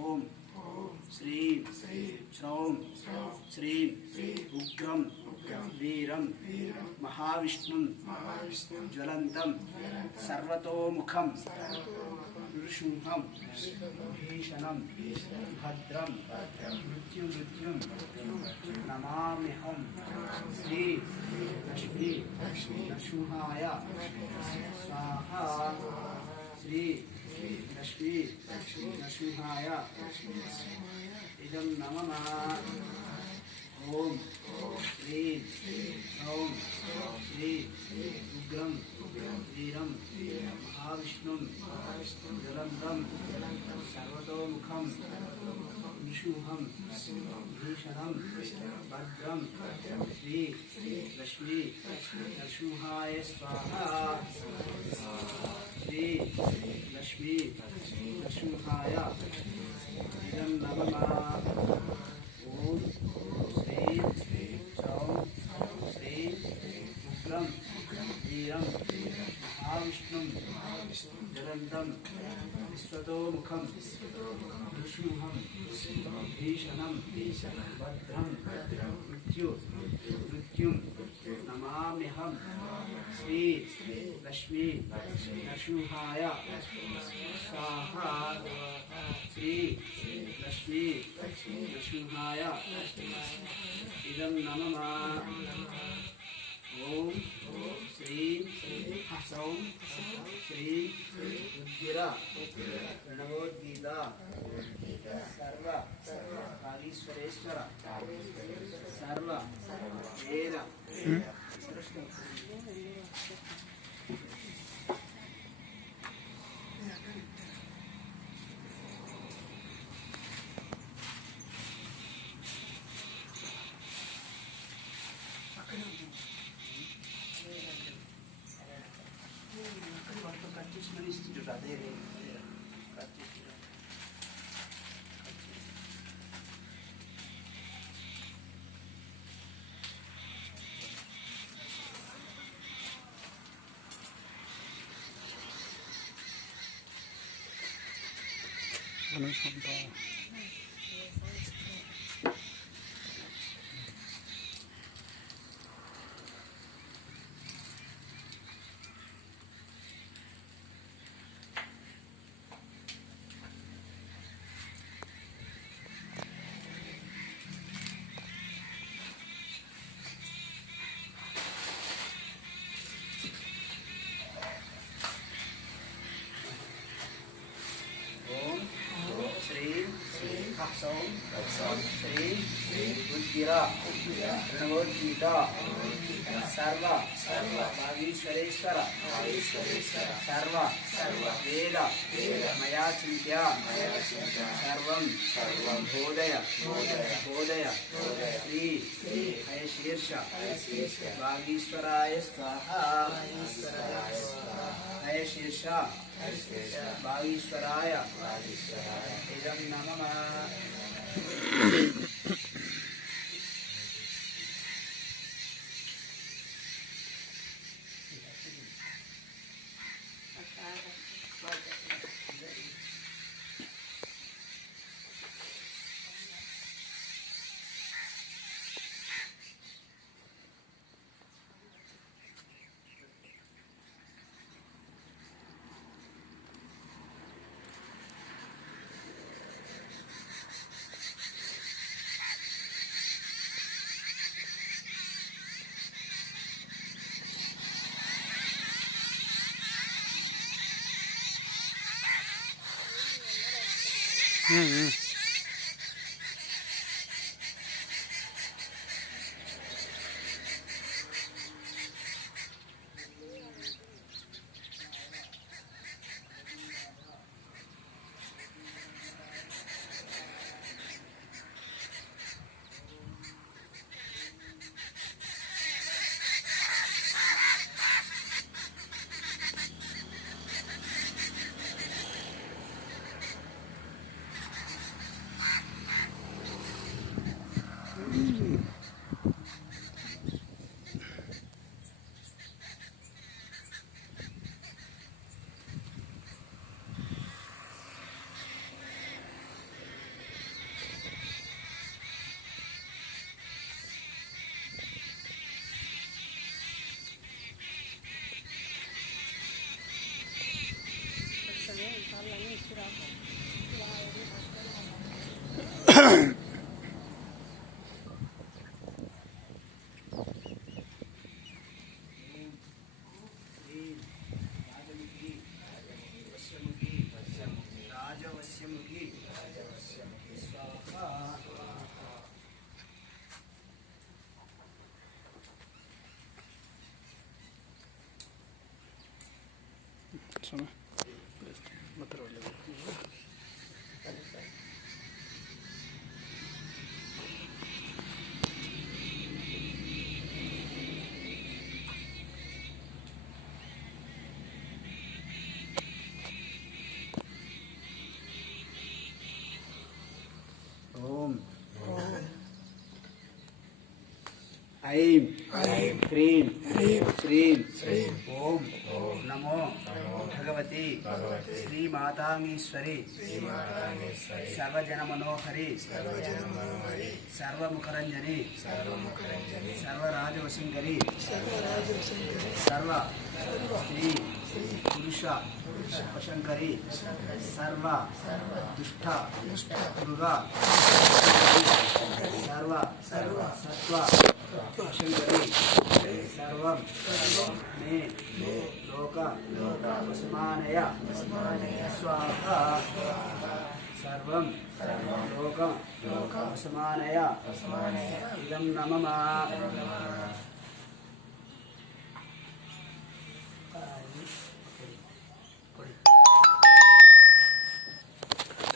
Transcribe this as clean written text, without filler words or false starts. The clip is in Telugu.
ఓం శ్రీం శ్రౌం శ్రీం ఉగ్రం వీరం మహావిష్ణుం జ్వలంతం సర్వతోముఖం నృసింహం భీషణం భద్రం మృత్యుం నమామ్యహం శ్రీ లక్ష్మీ నృసింహాయ స్వాహా శ్రీ లక్ష్మీ నృసింహాయ ఇదం నమః. ఓం శ్రీం శ్రౌం శ్రీం ఉగ్రం వీరం మహావిష్ణుం జ్వలంతం సర్వతోముఖం నృసింహం భీషణం భద్రం శ్రీ లక్ష్మీ నృసింహాయ స్వాహా శ్రీ లక్ష్మీ నృసింహాయ ఇదం నమః. ఓం శ్రీం శ్రౌం శ్రీం ఉగ్రం వీరం మహావిష్ణుం జ్వలంతం విశ్వతోముఖం నృసింహం భీషణం భద్రం మృత్యుం నమామ్యహం శ్రీ లక్ష్మీ నృసింహాయ స్వాహా శ్రీ లక్ష్మీ నృసింహాయ ఇదం నమః. ఓం శ్రీం హ్రౌం శ్రీం ఉగ్ర ప్రణవోద్గీత సర్వ కాళీశ్వరేశ్వర సర్వ వేద స్మరిస్తుంటారు. అదే శ్రీ ఉగ్ర ప్రణవోద్గీత సర్వ భాగీశ్వరేశ్వర సర్వ వేద మయా చింత్య సర్వం బోధయ శ్రీ హయశీర్ష భాగీశ్వరాయ స్వాహా హయశీర్ష భాగీశ్వరాయ ఇదం నమః. ఓం ఐం హ్రీం శ్రీం ఓం నమో భగవతి శ్రీమాతాంగీశ్వరి సర్వజన మనోహరి సర్వముఖరంజని సర్వరాజవశంకరి సర్వ స్త్రీ పురుష వశంకరి సర్వ దుష్ట మృగ సర్వ సత్వ వశంకరి సర్వం మే లోక వశమానయ స్వాహ సర్వం లోక వశమానయ ఇదం నమః